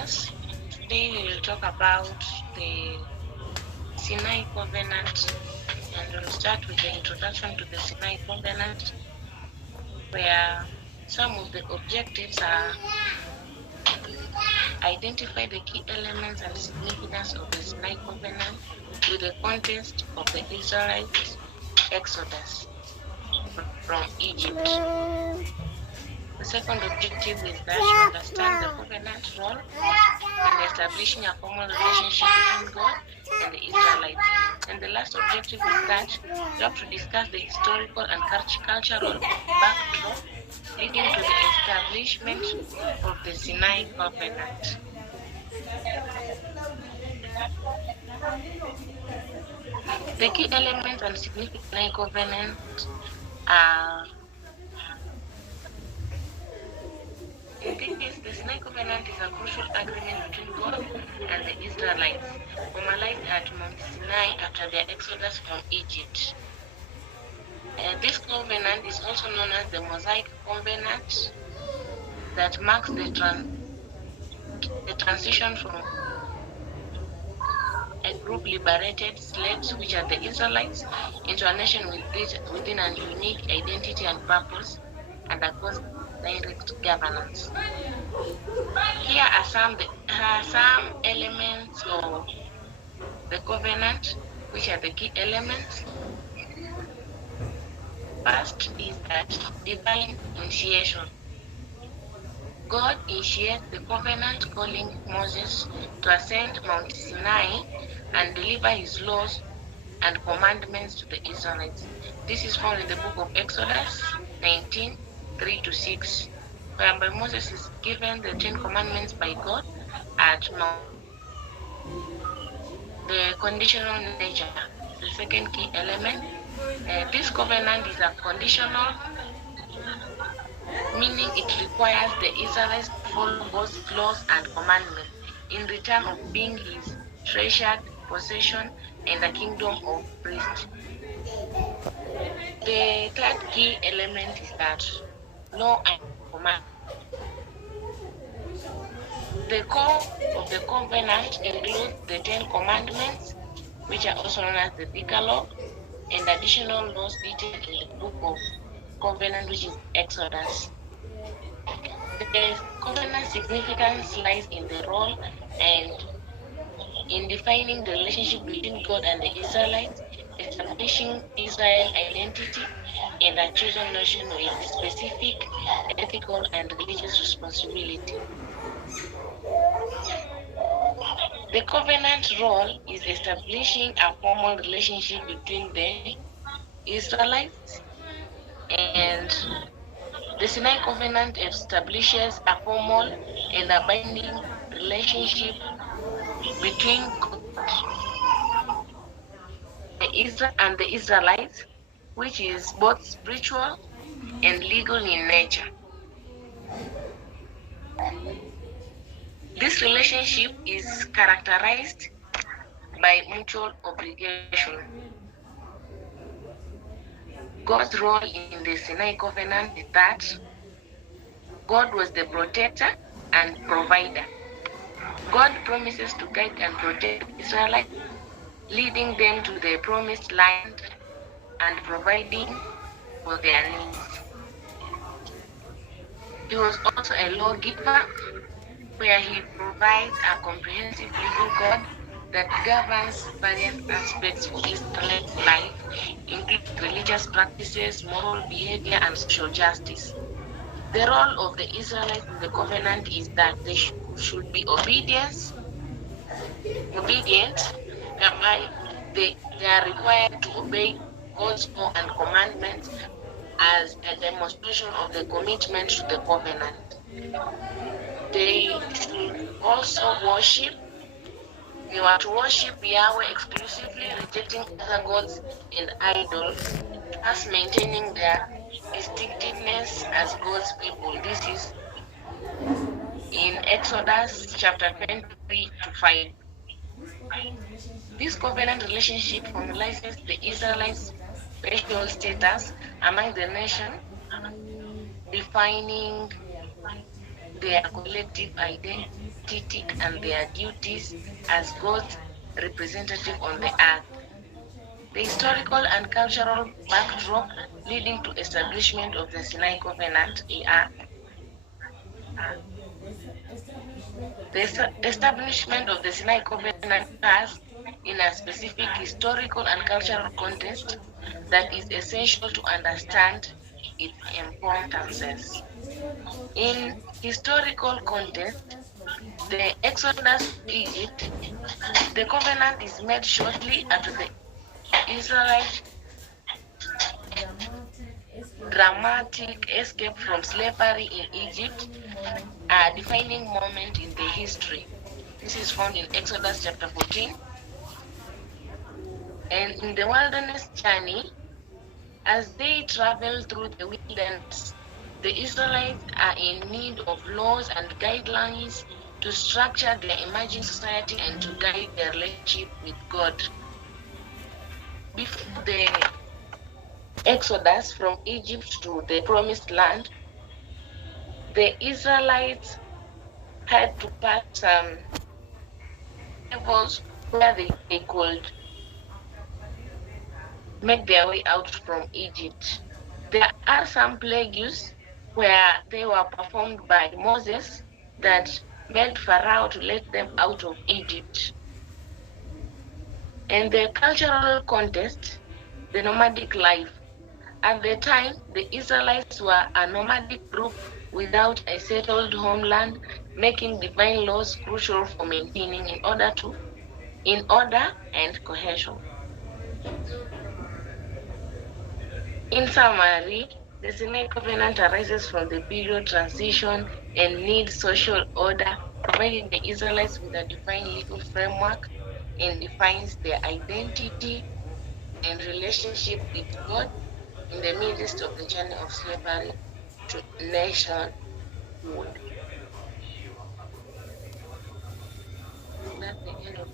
class. Today we will talk about the Sinai Covenant, and we'll start with the introduction to the Sinai Covenant, where some of the objectives are identify the key elements and significance of the Sinai Covenant with the context of the Israelites' exodus from Egypt. The second objective is that you understand the covenant role in establishing a formal relationship between God and the Israelites. And the last objective is that you have to discuss the historical and cultural backdrop leading to the establishment of the Sinai Covenant. The key elements and significant Sinai Covenant are the Sinai Covenant is a crucial agreement between God and the Israelites, formalized at Mount Sinai after their exodus from Egypt. This covenant is also known as the Mosaic Covenant, that marks the transition from a group liberated slaves, which are the Israelites, into a nation within a unique identity and purpose, and across direct governance. Here are some elements of the covenant, which are the key elements. First is that divine initiation. God initiates the covenant, calling Moses to ascend Mount Sinai and deliver his laws and commandments to the Israelites. This is found in the book of Exodus 19, 3-6, whereby Moses is given the 10 commandments by God at Mount. The conditional nature, the second key element. This covenant is a conditional, meaning it requires the Israelites to follow God's laws and commandments in return of being his treasured possession and a kingdom of priests. The third key element is that law and command. The core of the covenant includes the 10 commandments, which are also known as the Decalogue, and additional laws detailed in the book of covenant, which is Exodus. The covenant significance lies in the role and in defining the relationship between God and the Israelites, establishing Israel's identity and a chosen nation with specific ethical and religious responsibility. The covenant role is establishing a formal relationship between the Israelites, and the Sinai Covenant establishes a formal and a binding relationship between God and the Israelites, which is both spiritual and legal in nature. This relationship is characterized by mutual obligation. God's role in the Sinai Covenant is that God was the protector and provider. God promises to guide and protect Israelites, leading them to the promised land and providing for their needs. He was also a lawgiver, where he provides a comprehensive legal code that governs various aspects of Israel's life, including religious practices, moral behavior, and social justice. The role of the Israelites in the covenant is that they should be obedient, whereby they are required to obey God's law and commandments as a demonstration of the commitment to the covenant. They should also worship. They were to worship Yahweh exclusively, rejecting other gods and idols, thus maintaining their distinctiveness as God's people. This is in Exodus chapter 23-5. This covenant relationship formalizes the Israelites' special status among the nation, defining their collective identity and their duties as God's representative on the earth. The historical and cultural backdrop leading to establishment of the Sinai Covenant are the establishment of the Sinai Covenant has in a specific historical and cultural context that is essential to understand its importances. In historical context, the Exodus to Egypt, the covenant is made shortly after the Israelite dramatic escape from slavery in Egypt, a defining moment in the history. This is found in Exodus chapter 14. And in the wilderness journey, as they travel through the wilderness, the Israelites are in need of laws and guidelines to structure their emerging society and to guide their relationship with God. Before the Exodus from Egypt to the Promised Land, the Israelites had to pass some levels where they could make their way out from Egypt. There are some plagues where they were performed by Moses that made Pharaoh to let them out of Egypt. In the cultural context, the nomadic life. At the time, the Israelites were a nomadic group without a settled homeland, making divine laws crucial for maintaining in order and cohesion. In summary, the Sinai Covenant arises from the period transition and needs social order, providing the Israelites with a defined legal framework and defines their identity and relationship with God in the midst of the journey of slavery to nationhood. That's the end of